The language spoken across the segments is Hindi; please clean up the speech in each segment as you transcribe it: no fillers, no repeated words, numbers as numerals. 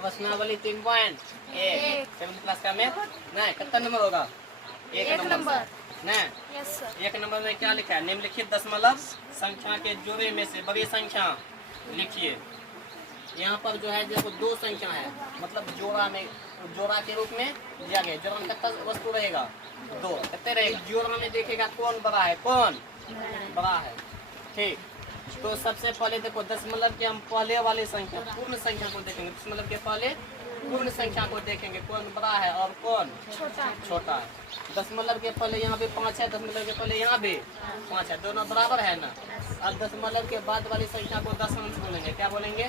प्रश्नावली 3 पॉइंट 1 7th क्लास का मैथ नहीं कितना नंबर होगा? एक नंबर नहीं। Yes sir. 1 नंबर में क्या लिखा है? निम्नलिखित दशमलव संख्या के जोड़े में से बड़ी संख्या लिखिए। यहाँ पर जो है देखो दो संख्या है, मतलब जोड़ा के रूप में दिया गया। जोड़ा में कितना वस्तु रहेगा? 2। कितने रहेगा? जोड़ा में देखेगा कौन बड़ा है, कौन बड़ा है। ठीक, तो सबसे पहले देखो दशमलव के हम पहले वाली संख्या पूर्ण संख्या को देखेंगे। दशमलव के पहले पूर्ण संख्या को देखेंगे, कौन बड़ा है और कौन छोटा है। दशमलव के पहले यहाँ भी 5 है, दशमलव के पहले यहाँ भी 5 है, दोनों बराबर है ना। अब दशमलव के बाद वाली संख्या को दशांश बोलेंगे। क्या बोलेंगे?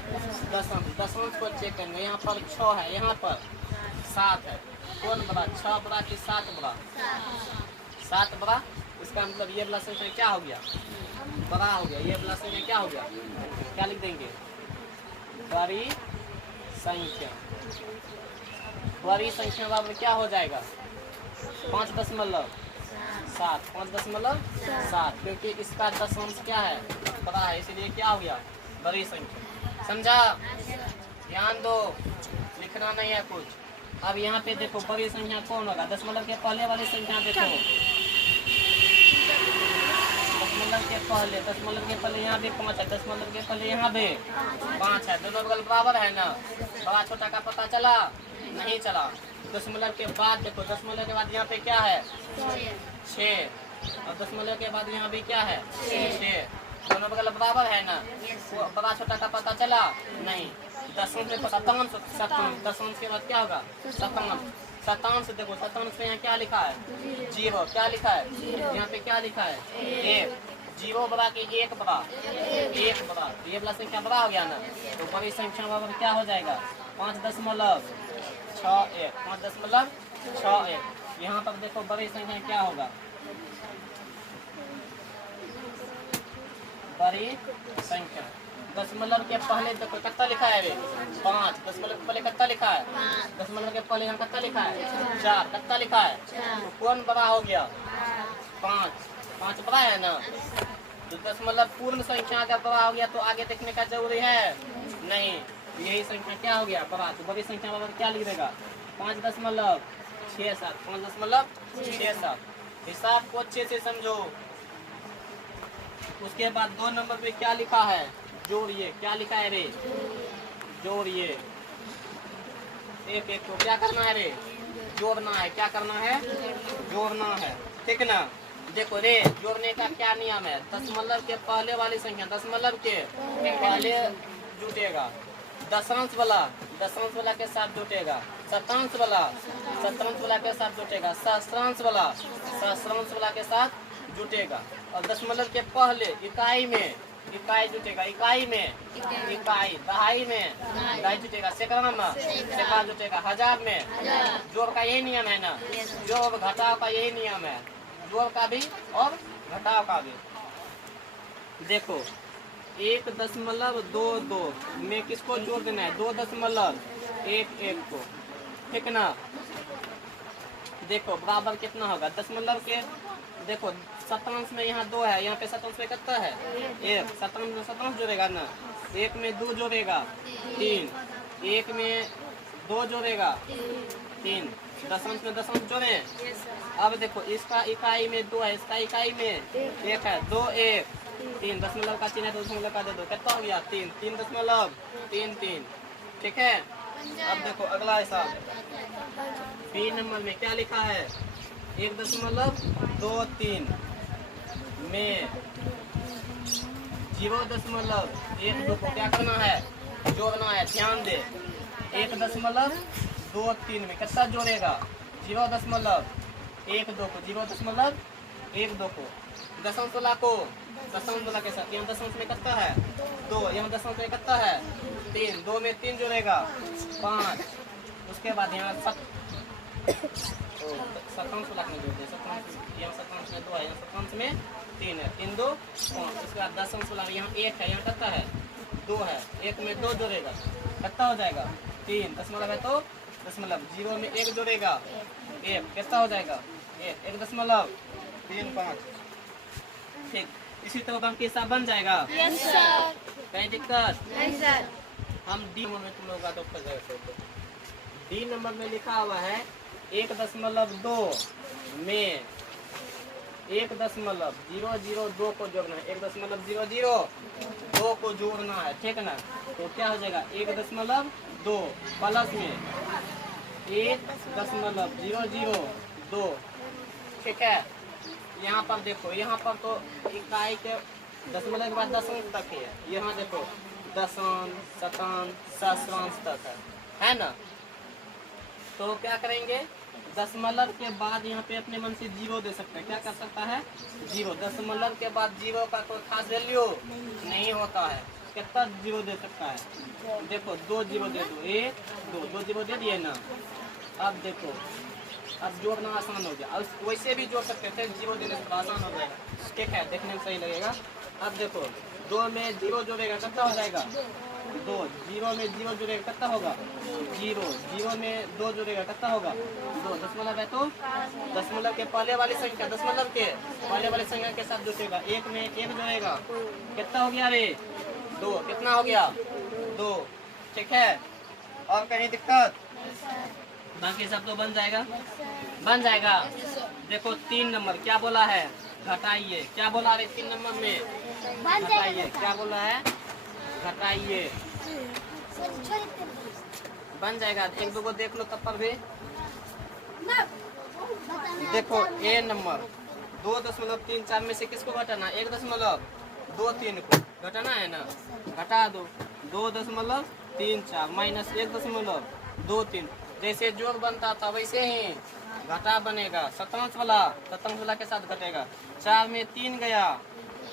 दशांश। दशांश को चेक करेंगे। यहाँ पर 6 है, यहाँ पर 7 है, कौन बड़ा? 6 बड़ा कि 7 बड़ा? 7 बड़ा। इसका मतलब ये वाला संख्या क्या हो गया? बड़ा हो गया। ये वाला संख्या क्या हो गया? क्या लिख देंगे? बड़ी संख्या। बड़ी संख्या बराबर क्या हो जाएगा? 5.7 5.7, क्योंकि इसका दशांश क्या है? बड़ा है, इसलिए क्या हो गया? बड़ी संख्या। समझा? ध्यान दो, लिखना नहीं है कुछ। अब यहाँ पे देखो बड़ी संख्या कौन होगा? दशमलव के पहले वाली संख्या देखो। दशमलव के पहले यहाँ भी 5 है, दशमलव के पहले यहाँ भी 5 है, दोनों बगल बराबर है ना। बड़ा छोटा का पता चला? नहीं चला। दशमलव के बाद देखो, दशमलव के बाद यहाँ पे क्या है? 6। और दशमलव के बाद यहाँ भी क्या है? 6। दोनों बगल बराबर है ना। बड़ा छोटा का पता चला? नहीं। दशमलव में शतांश, दशमलव के बाद क्या होगा? शतांश। शतांश देखो, शतांश में यहाँ क्या लिखा है? 0। क्या लिखा है? यहाँ पे क्या लिखा है? 1। 0 बड़ा कि 1 बड़ा? 1 बड़ा। ये वाला संख्या बड़ा हो गया ना, तो बड़ी संख्या बराबर क्या हो जाएगा? 5.61 5.61। यहाँ पर देखो बड़ी संख्या क्या होगा? बड़ी संख्या। दशमलव के पहले देखो कितना लिखा है? 5। दशमलव के पहले कितना लिखा है? दशमलव के पहले यहाँ कितना लिखा है? 4। कितना लिखा है? तो कौन बड़ा हो गया? 5। 5 बड़ा है ना। तो दशमलव पूर्ण संख्या अगर बड़ा हो गया तो आगे देखने का जरूरी है नहीं। यही संख्या क्या हो गया? बड़ा। तो बड़ी संख्या बराबर क्या लिख देगा? 5.67 5.67। हिसाब को अच्छे से समझो। उसके बाद 2 नंबर पे क्या लिखा है? जोड़िए। क्या लिखा है रे? जोड़िए। एक को क्या करना है रे? जोड़ना है। क्या करना है? जोड़ना है। ठीक ना। देखो रे, जोड़ने का क्या नियम है? दशमलव के पहले वाली संख्या दशमलव के पहले जुटेगा, दशांश वाला के साथ जुटेगा, शतांश वाला के साथ जुटेगा, सहस्रांश वाला के साथ जुटेगा। और दशमलव के पहले इकाई में इकाई जुटेगा, इकाई दहाई में दहाई जुटेगा, सैकड़ा में सैकड़ा जुटेगा, हजार में। जोड़ का यही नियम है ना। जोड़ घटाव का यही नियम है, जोड़ का भी और घटाव का भी। देखो 1.22 में किसको जोड़ देना है? 2.11 को। ठीक ना। देखो बराबर कितना होगा? दशमलव के देखो शतांश में यहाँ 2 है, यहाँ पे शतांश में कितना है? 1। शतांश में शतांश जोड़ेगा ना। 1 में 2 जोड़ेगा 3, 1 में 2 जोड़ेगा 3, दशांश में दशांश जोड़े। अब देखो इसका इकाई में 2 है, इसका इकाई में 1 है, 2 1 3। दशमलव का चिन्ह है तो दशमलव का दे दो। कितना हो गया? 3 3.33। ठीक है। अब देखो अगला हिसाब, बी नंबर में क्या लिखा है? 1.23 में 0.12 को क्या करना है? जोड़ना है। ध्यान दे, 1.23 में कितना जोड़ेगा? 0.12 को 0.12 को दशांश वाला के साथ। यहाँ दशांश में कितना है? 2। यहाँ दशांश में कितना है? 3। 2 में 3 जोड़ेगा 5। उसके बाद यहाँ शतांश वाला में जोड़ दे। यहाँ शतांश में 2 है, यहाँ शतांश में 3 है, 3 2 5। उसके बाद दशांश वाला यहाँ 1 है, यहाँ कितना है? 2 है, 1 में 2 जोड़ेगा कितना हो जाएगा? 3। दशमलव है तो दशमलव, 0 में 1 जोड़ेगा 1, कितना हो जाएगा? 1.35। ठीक, इसी तरह का हिसाब बन जाएगा। Yes sir. कहीं दिक्कत? नहीं सर। हम डी नंबर में तुम लोगों का तो फंस गए। डी नंबर में लिखा हुआ है 1.2 में 1.002 को जोड़ना है। 1.002 को जोड़ना है, ठीक है ना। तो क्या हो जाएगा 1.2 प्लस में 1.002, ठीक है। यहाँ पर देखो, यहाँ पर तो इकाई के दशमलव के बाद दशमांश तक ही है। यहाँ देखो दशम, शतांश, सहस्रांश तक है ना। तो क्या करेंगे, दशमलव के बाद यहाँ पे अपने मन से जीरो दे सकते हैं। क्या कर सकता है, जीरो। दशमलव के बाद जीरो का कोई खास वैल्यू नहीं होता है। कितना जीरो दे सकता है, देखो 2 जीरो दे दो, 1 2 जीरो दे दिए ना। अब देखो, अब जोड़ना आसान हो गया। अब वैसे भी जोड़ सकते थे, जीरो देने से आसान हो जाएगा, ठीक है, देखने में सही लगेगा। अब देखो 2 में जीरो जोड़ेगा कितना हो जाएगा 2, 0 में जीरो जोड़ेगा कितना होगा 0, 0 में 2 जोड़ेगा कितना होगा 2। दशमलव है तो दशमलव के पहले वाली संख्या, दशमलव के पहले वाली संख्या के साथ जोड़ेगा। 1 में 1 जोड़ेगा कितना हो गया रे 2, कितना हो गया 2, ठीक है। और कहीं दिक्कत, बाकी सब तो बन जाएगा, बन जाएगा। देखो 3 नंबर क्या बोला है, घटाइए। क्या बोला रे 3 नंबर में, घटाइए। क्या बोला है, घटाइए। बन जाएगा, 1 2 देख लो तब पर भी। देखो ए नंबर 2.34 में से किसको घटाना, 1.23 को घटाना है ना। घटा दो 2.34 माइनस 1.23। जैसे जोड़ बनता था वैसे ही घटा बनेगा। शतांश वाला के साथ घटेगा। 4 में 3 गया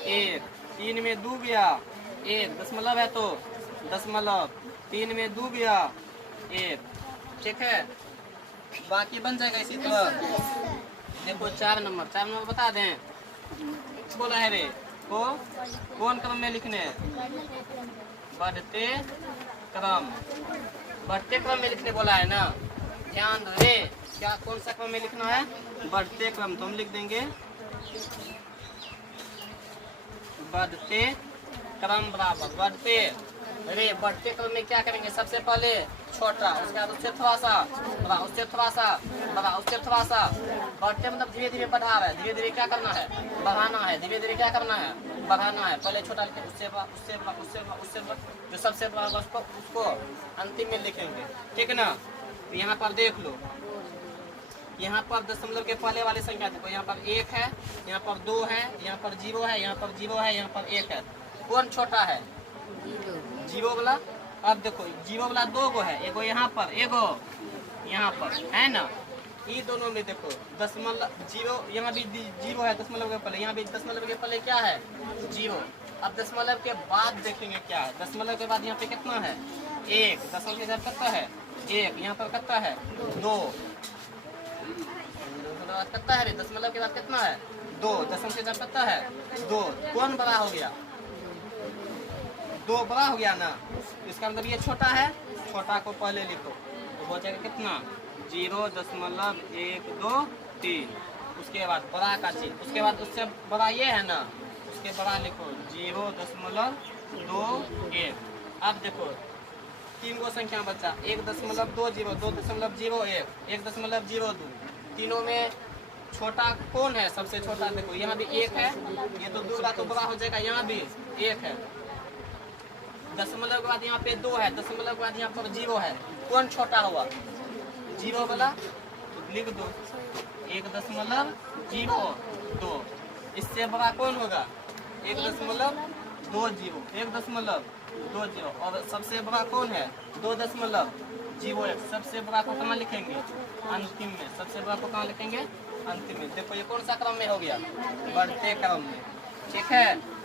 1, 3 में 2 गया 1, दशमलव है तो दशमलव, 3 में 2 गया 1, ठीक है। बाकी बन जाएगा इसी तरह। देखो 4 नंबर बता दें, बोला है रे को कौन क्रम में लिखने, बढ़ते क्रम में लिखने बोला है ना। ध्यान दे, क्या कौन सा क्रम में लिखना है, बढ़ते क्रम। तो हम लिख देंगे बढ़ते क्रम बराबर बढ़ते क्रम में क्या करेंगे, सबसे पहले छोटा, उसके बाद उससे थोड़ा सा बड़ा, उससे थोड़ा सा बड़ा, उससे थोड़ा सा। बढ़ते मतलब धीरे धीरे बढ़ा रहा है, धीरे धीरे क्या करना है, बढ़ाना है, धीरे धीरे क्या करना है, बढ़ाना है। पहले छोटा लिखे, उससे बड़ा, उससे बड़ा, उससे बड़ा, उससे बड़ा, जो सबसे बड़ा होगा उसको अंतिम में लिखेंगे, ठीक है ना। तो यहाँ पर देख लो, यहाँ पर दशमलव के पहले वाली संख्या देखो, यहाँ पर 1 है, यहाँ पर 2 है, यहाँ पर 0 है, यहाँ पर 0 है, यहाँ पर 1 है। कौन छोटा है, जीरो वाला। अब देखो जीरो वाला 2 गो है, एगो यहाँ पर, एगो यहाँ पर, है ना। ये दोनों में देखो दशमलव जीरो, यहाँ भी जीरो है दशमलव के पहले, यहाँ भी दशमलव के पहले क्या है 0। अब दशमलव के बाद देखेंगे क्या है, दशमलव के बाद यहाँ पे कितना है 1, दशमलव के बाद कितना है 1, यहाँ पर कितना है 2, कितना है, दशमलव के बाद कितना है 2, दशमलव के बाद कितना है 2। कौन बड़ा हो गया, 2 बड़ा हो गया ना। इसका मतलब ये छोटा है, छोटा को पहले लिखो तो हो जाएगा कितना 0.123। उसके बाद बड़ा का चीज, उसके बाद उससे बड़ा ये है ना, उसके बड़ा लिखो 0.21। अब देखो 3 गो संख्या बचा, 1.20, 2.01, 1.02। तीनों में छोटा कौन है, सबसे छोटा देखो, यहाँ भी 1 है, ये तो 2 तो बड़ा हो जाएगा, यहाँ भी 1 है। दशमलव के बाद यहाँ पे 2 है, दशमलव के बाद यहाँ पर 0 है। कौन छोटा हुआ, 0 वाला, तो लिख दो 1.02। इससे बड़ा कौन होगा 1.20, 1.20। और सबसे बड़ा कौन है 2.01। सबसे बड़ा को कहाँ लिखेंगे, अंतिम में। सबसे बड़ा को कहाँ लिखेंगे, अंतिम में। देखो ये कौन सा क्रम में हो गया, बढ़ते क्रम में, ठीक है।